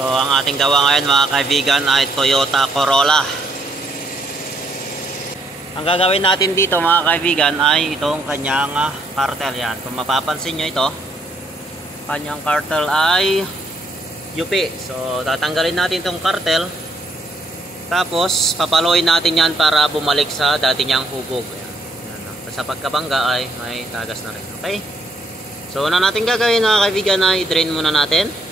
So ang ating gawa ngayon mga kaibigan ay Toyota Corolla. Ang gagawin natin dito mga kaibigan ay itong kanyang cartel yan. Kung mapapansin nyo ito, kanyang cartel ay UP. So tatanggalin natin itong cartel. Tapos papaluin natin yan para bumalik sa dati niyang hubog. Yan. Sa pagkabangga ay may tagas na rin. Okay? So una natin gagawin mga kaibigan ay i-drain muna natin.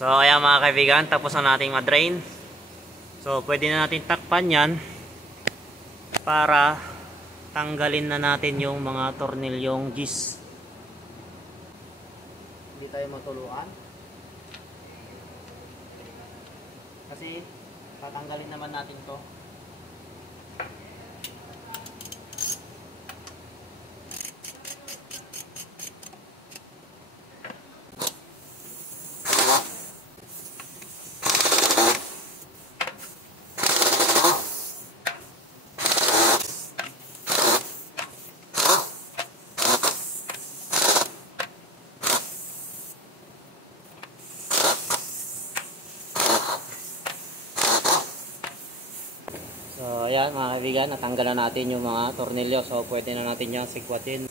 So ayan mga kaibigan, tapos na nating ma-drain. So pwede na natin takpan yan para tanggalin na natin yung mga tornilyong gis. Hindi tayo matuluan kasi tatanggalin naman natin to. So ayan mga kaibigan, natanggal na natin yung mga tornilyo. So pwede na natin yung sigwatin.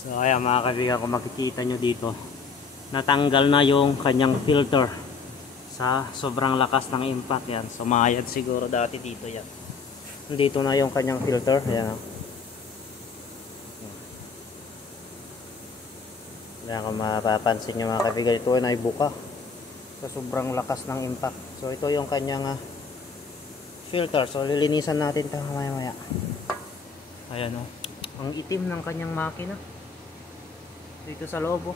So ayan mga kaibigan, kung makikita nyo dito, natanggal na yung kanyang filter sa sobrang lakas ng impact yan. Sumayad siguro dati dito yan. Dito na yung kanyang filter. Ayan. Ayan, kung mapapansin nyo mga kaibigan, ito ay naibuka sa sobrang lakas ng impact. So ito yung kanyang filter. So lilinisan natin ito maya maya. Ayan o, ang itim ng kanyang makina dito sa loob.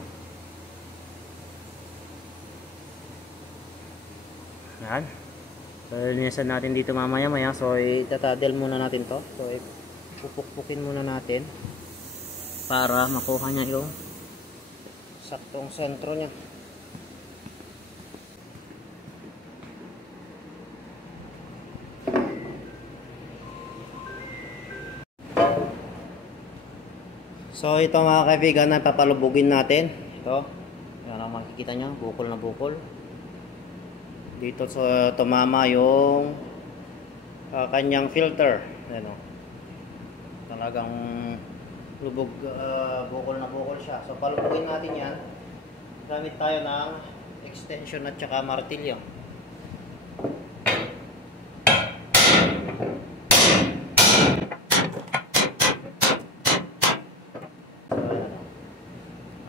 Yan. So linisan natin dito mamaya maya. So itatadel muna natin to. So pupukpukin muna natin para makuha niya yung saktong sentro niya. So ito mga kaibigan na papalubugin natin. Ito. Yan ang makikita nyo. Bukol na bukol. Dito so tumama yung kanyang filter. Ayan o. Talagang lubog, bukol na bukol siya. So palubugin natin yan. Gamit tayo ng extension at saka martilyo.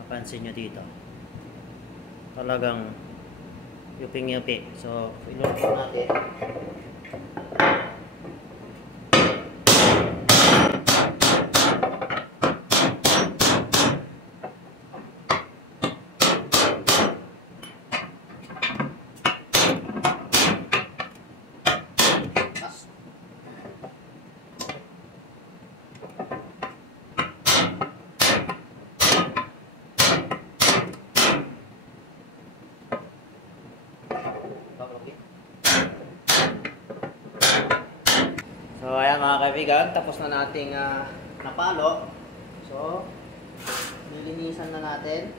Pansin nyo dito, talagang yuping-yupi. So ilulog natin. So ayan mga kaibigan, tapos na nating napalo. So nilinisan na natin.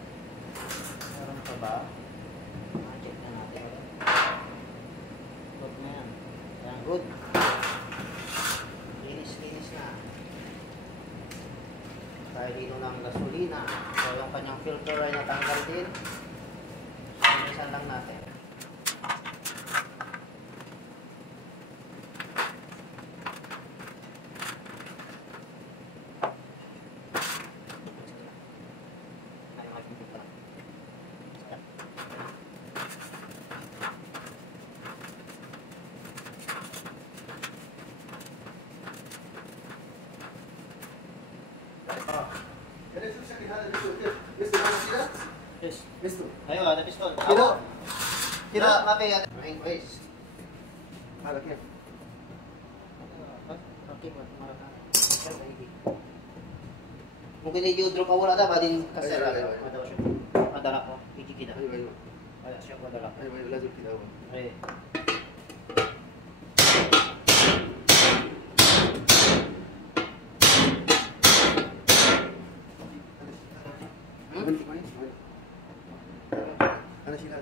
Meron pa ba? Check na natin ulit. Good na yan. Ayan, good. Linis na. Tayo dito ng gasolina. So yung kanyang filter ay natanggal din. Linisan lang natin. Yes. Pistol. Ayo, ada pistol. Kira. Kira, mape ada main race. Malak yan. Okay, mungkin yung drop awal ada ba din kasi Ayo. adala ko ikikita. Ayo. Ada siya ko adala. Ayo, lazim kita awal. Ay. Ano sila?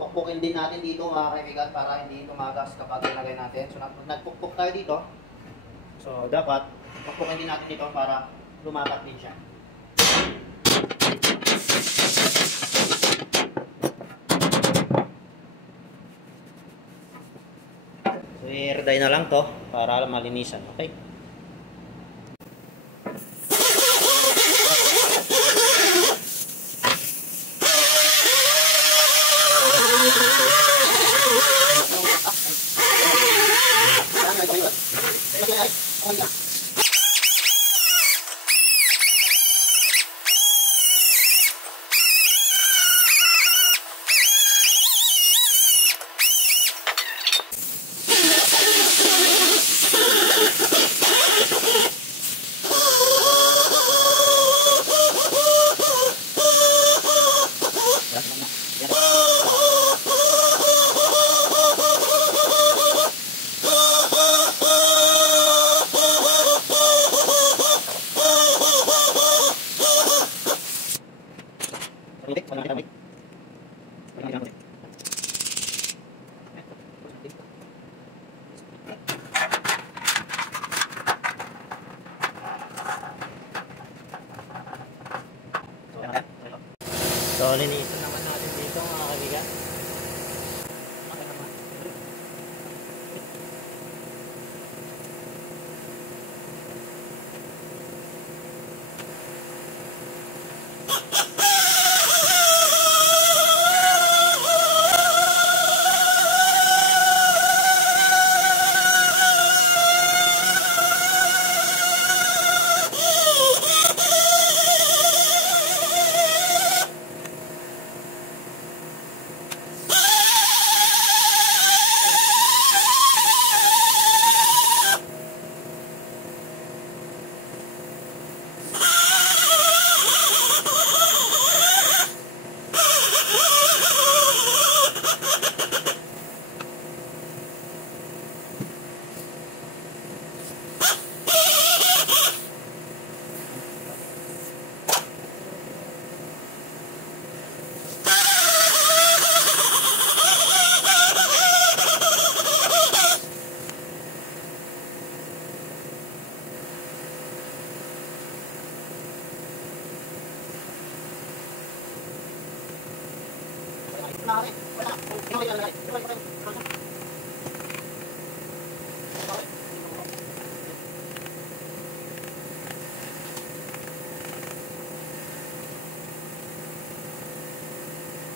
Pukpukin din natin dito mga kaibigan para hindi tumagas kapag ilagay natin. So nagpukpuk tayo dito. So dapat pukpukin din natin dito para lumapat din siya. So i-air dye na lang to para malinisan, okay? So, linisin naman natin dito mga kaibigan.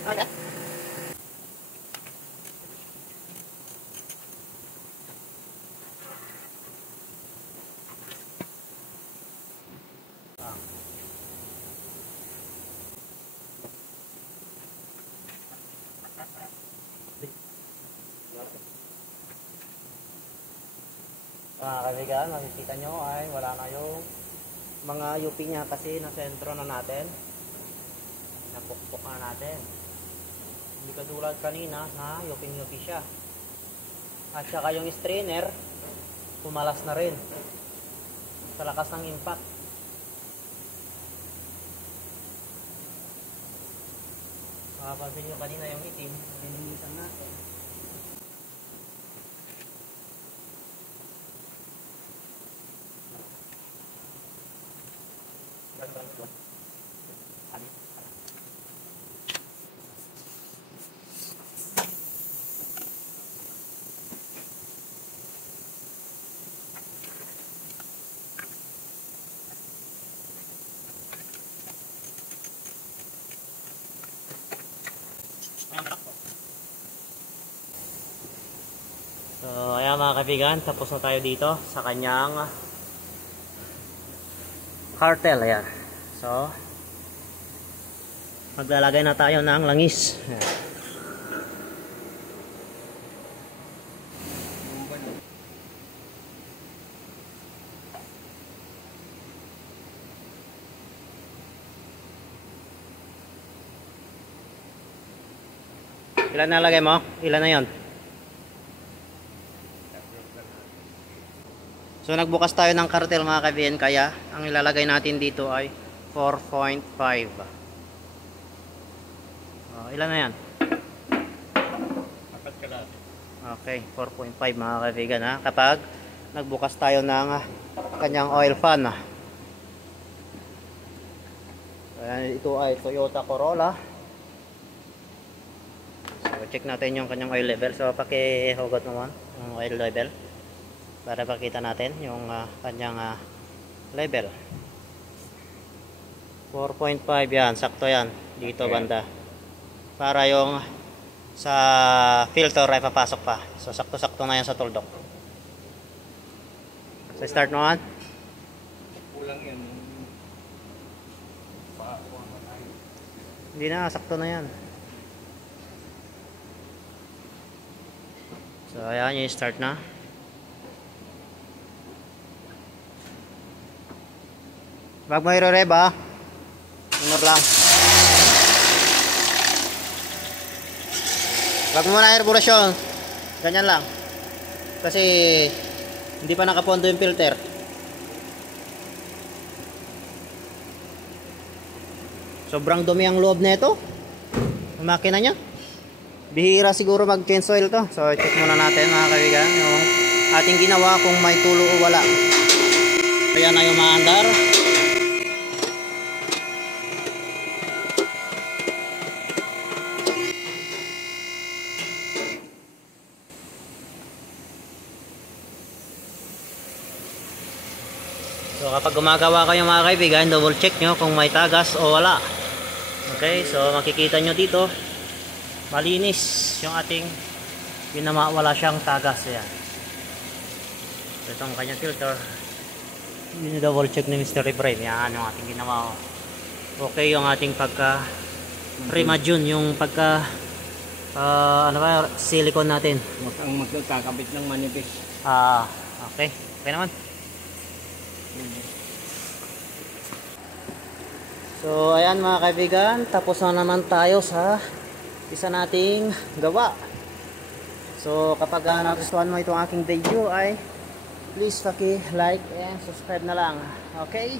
Okay. Mga kaibigan, makikita nyo ay wala na yung mga UP niya kasi na sentro na natin. Napukpok na natin. Hindi katulad kanina na UP siya. At saka yung strainer, pumalas na rin sa lakas ng impact. Makapansin nyo kanina yung itim, nilinisan natin. kaibigan, tapos na tayo dito sa kanyang cartel. Ayan. So, maglalagay na tayo ng langis. Ayan. Ilan nalagay mo? Ilan na yon? So nagbukas tayo ng cartel mga kaibigan, kaya ang ilalagay natin dito ay 4.5. Ilan na yan? Okay, 4.5 mga kaibigan ha. Kapag nagbukas tayo ng kanyang oil fan. Ito ay Toyota Corolla. So check natin yung kanyang oil level. So pakihugot naman yung oil level para pakita natin yung kanyang level. 4.5 yan, sakto yan dito banda. Para yung sa filter ay papasok pa. So sakto-sakto na yan sa tuldok. So start naman. Kulang yan. Hindi na, sakto na yan. So ayan, yung start na. Wag mo i-rev ha. Minor lang. Wag mo na airburasyon. Ganyan lang. Kasi hindi pa nakapondo yung filter. Sobrang dumi ang loob nito. Ang makina niya. Bihira siguro mag-change oil to. So check muna natin mga kaibigan yung ating ginawa kung may tulo o wala. Ayan na yung maandar. So kapag gumagawa kayo mga kaibigan, double check nyo kung may tagas o wala. Okay, so makikita nyo dito malinis yung ating pinama, wala siyang tagas. Ayan. So itong kanyang filter, yun double check ni Mr. Ibrahim. Yan yung ating ginawa. Okay yung ating pagka Rimajun, yung pagka ano ba, silicone natin. Ang magkakabit ng manipis. Okay, okay naman. So ayan mga kaibigan, tapos na naman tayo sa isa nating gawa. So kapag nagustuhan mo itong aking video ay please paki-like and subscribe na lang. Okay?